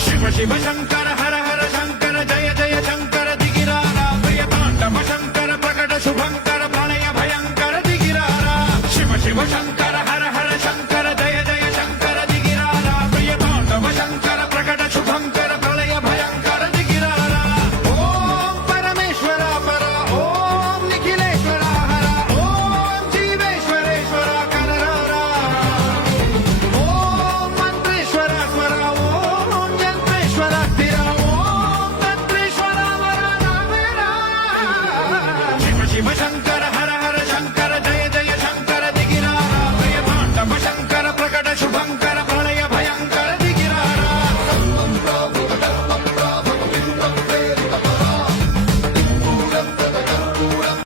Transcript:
శివ శివ శంకర హర హర శంకర జయ జయ శంకర దిగిరారా ప్రియ తాండవ శంకర ప్రకట శుభంకర ప్రళయ భయంకర దిగిరారా శివ శివ శంకర హర హర శంకర జయ జయ శంకర దిగిరారా ప్రియ తాండవ శంకర ప్రకట శుభంకర ప్రళయ భయంకర దిగిరారా ఓం పరమేశ్వర పర ఓం నిఖిలేశ్వర హర ఓం జీవేశ్వరేశ్వర కరరారా ఓం మంత్రేశ్వర స్వర ఓం యంత్రేశ్వర స్థిర ఓం తంత్రేశ్వర వర నామేరా శివ శివ శంకర